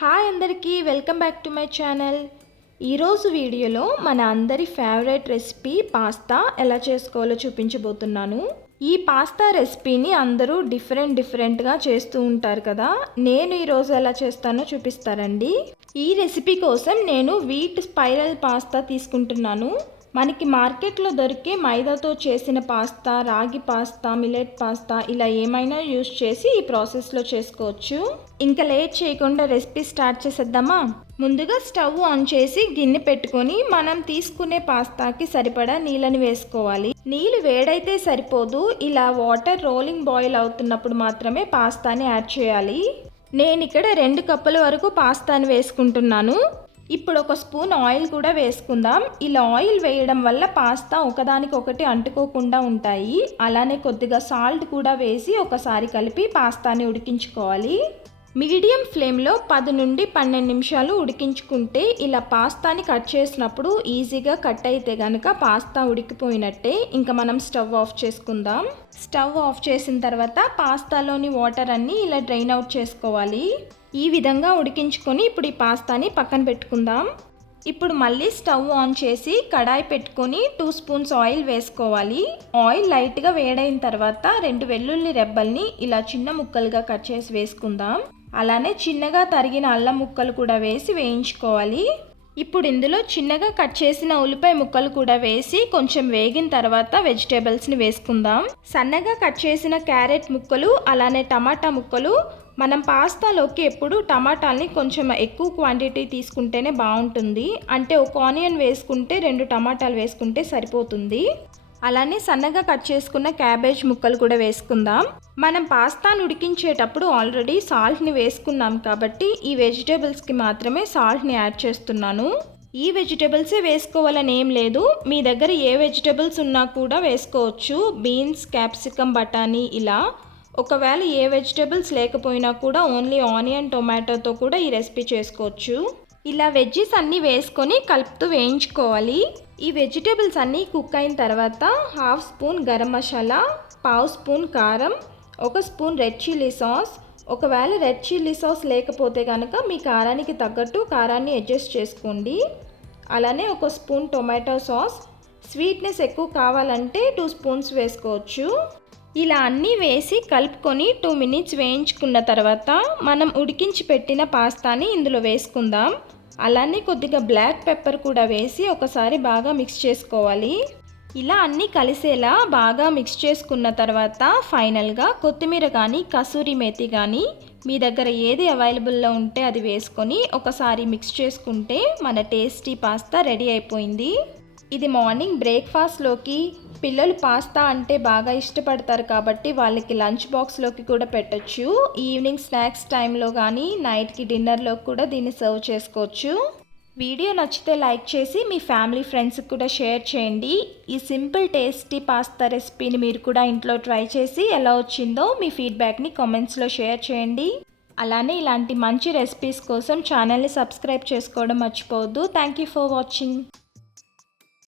Hi అందరికీ welcome back to my channel. ఈరోజు వీడియోలో మన అందరి ఫేవరెట్ రెసిపీ పాస్తా ఎలా చేసుకోవాలో చూపించబోతున్నాను. ఈ పాస్తా రెసిపీని అందరూ డిఫరెంట్గా చేస్తూ ఉంటారు కదా. నేను ఈరోజు ఎలా చేస్తానో చూపిస్తారండి. ఈ రెసిపీ కోసం నేను వీట్ స్పైరల్ పాస్తా తీసుకుంటున్నాను. మనకి మార్కెట్లో దొరికే మైదాతో చేసిన పాస్తా, రాగి పాస్తా, మిల్లెట్ పాస్తా ఇలా ఏమైనా యూజ్ చేసి ఈ ప్రాసెస్లో చేసుకోవచ్చు. ఇంకా లేట్ చేయకుండా రెసిపీ స్టార్ట్ చేసేద్దామా. ముందుగా స్టవ్ ఆన్ చేసి గిన్నె పెట్టుకొని మనం తీసుకునే పాస్తాకి సరిపడా నీళ్ళని వేసుకోవాలి. నీళ్ళు వేడైతే సరిపోదు, ఇలా వాటర్ రోలింగ్ బాయిల్ అవుతున్నప్పుడు మాత్రమే పాస్తాని యాడ్ చేయాలి. నేను ఇక్కడ 2 కప్పుల వరకు పాస్తాని వేసుకుంటున్నాను. ఇప్పుడు ఒక స్పూన్ ఆయిల్ కూడా వేసుకుందాం. ఇలా ఆయిల్ వేయడం వల్ల పాస్తా ఒకదానికొకటి అంటుకోకుండా ఉంటాయి. అలానే కొద్దిగా సాల్ట్ కూడా వేసి ఒకసారి కలిపి పాస్తాని ఉడికించుకోవాలి. మీడియం ఫ్లేమ్లో 10 నుండి 12 నిమిషాలు ఉడికించుకుంటే ఇలా పాస్తాని కట్ చేసినప్పుడు ఈజీగా కట్ అయితే కనుక పాస్తా ఉడికిపోయినట్టే. ఇంకా మనం స్టవ్ ఆఫ్ చేసుకుందాం. స్టవ్ ఆఫ్ చేసిన తర్వాత పాస్తాలోని వాటర్ అన్నీ ఇలా డ్రైన్ అవుట్ చేసుకోవాలి. ఈ విధంగా ఉడికించుకొని ఇప్పుడు ఈ పాస్తాని పక్కన పెట్టుకుందాం. ఇప్పుడు మళ్ళీ స్టవ్ ఆన్ చేసి కడాయి పెట్టుకొని 2 స్పూన్స్ ఆయిల్ వేసుకోవాలి. ఆయిల్ లైట్గా వేడైన తర్వాత 2 వెల్లుల్లి రెబ్బల్ని ఇలా చిన్న ముక్కలుగా కట్ చేసి వేసుకుందాం. అలానే చిన్నగా తరిగిన అల్లం ముక్కలు కూడా వేసి వేయించుకోవాలి. ఇప్పుడు ఇందులో చిన్నగా కట్ చేసిన ఉల్లిపాయ ముక్కలు కూడా వేసి కొంచెం వేగిన తర్వాత వెజిటేబుల్స్ని వేసుకుందాం. సన్నగా కట్ చేసిన క్యారెట్ ముక్కలు, అలానే టమాటా ముక్కలు. మనం పాస్తాలోకి ఎప్పుడు టమాటాలని కొంచెం ఎక్కువ క్వాంటిటీ తీసుకుంటేనే బాగుంటుంది. అంటే ఒక ఆనియన్ వేసుకుంటే 2 టమాటాలు వేసుకుంటే సరిపోతుంది. అలానే సన్నగా కట్ చేసుకున్న క్యాబేజ్ ముక్కలు కూడా వేసుకుందాం. మనం పాస్తాను ఉడికించేటప్పుడు ఆల్రెడీ సాల్ట్ని వేసుకున్నాం కాబట్టి ఈ వెజిటేబుల్స్కి మాత్రమే సాల్ట్ని యాడ్ చేస్తున్నాను. ఈ వెజిటేబుల్సే వేసుకోవాలని ఏం లేదు, మీ దగ్గర ఏ వెజిటేబుల్స్ ఉన్నా కూడా వేసుకోవచ్చు. బీన్స్, క్యాప్సికమ్, బఠానీ ఇలా. ఒకవేళ ఏ వెజిటేబుల్స్ లేకపోయినా కూడా ఓన్లీ ఆనియన్, టొమాటోతో కూడా ఈ రెసిపీ చేసుకోవచ్చు. ఇలా వెజ్జీస్ అన్నీ వేసుకొని కలుపుతూ వేయించుకోవాలి. ఈ వెజిటేబుల్స్ అన్నీ కుక్ అయిన తర్వాత 1/2 స్పూన్ గరం మసాలా, 1/2 స్పూన్ కారం, 1 స్పూన్ రెడ్ చిల్లీ సాస్. ఒకవేళ రెడ్ చిల్లీ సాస్ లేకపోతే కనుక మీ కారానికి తగ్గట్టు కారాన్ని అడ్జస్ట్ చేసుకోండి. అలానే 1 స్పూన్ టొమాటో సాస్. స్వీట్నెస్ ఎక్కువ కావాలంటే 2 స్పూన్స్ వేసుకోవచ్చు. ఇలా అన్నీ వేసి కలుపుకొని 2 మినిట్స్ వేయించుకున్న తర్వాత మనం ఉడికించి పెట్టిన పాస్తాని ఇందులో వేసుకుందాం. అలానే కొద్దిగా బ్లాక్ పెప్పర్ కూడా వేసి ఒకసారి బాగా మిక్స్ చేసుకోవాలి. ఇలా అన్నీ కలిసేలా బాగా మిక్స్ చేసుకున్న తర్వాత ఫైనల్గా కొత్తిమీర కానీ కసూరి మేతి కానీ మీ దగ్గర ఏది అవైలబుల్లో ఉంటే అది వేసుకొని ఒకసారి మిక్స్ చేసుకుంటే మన టేస్టీ పాస్తా రెడీ అయిపోయింది. ఇది మార్నింగ్ బ్రేక్ఫాస్ట్లోకి, పిల్లలు పాస్తా అంటే బాగా ఇష్టపడతారు కాబట్టి వాళ్ళకి లంచ్ బాక్స్లోకి కూడా పెట్టచ్చు. ఈవినింగ్ స్నాక్స్ టైంలో కానీ నైట్కి డిన్నర్లో కూడా దీన్ని సర్వ్ చేసుకోవచ్చు. వీడియో నచ్చితే లైక్ చేసి మీ ఫ్యామిలీ ఫ్రెండ్స్కి కూడా షేర్ చేయండి. ఈ సింపుల్ టేస్టీ పాస్తా రెసిపీని మీరు కూడా ఇంట్లో ట్రై చేసి ఎలా వచ్చిందో మీ ఫీడ్బ్యాక్ని కామెంట్స్లో షేర్ చేయండి. అలానే ఇలాంటి మంచి రెసిపీస్ కోసం ఛానల్ని సబ్స్క్రైబ్ చేసుకోవడం మర్చిపోవద్దు. Thank you for watching.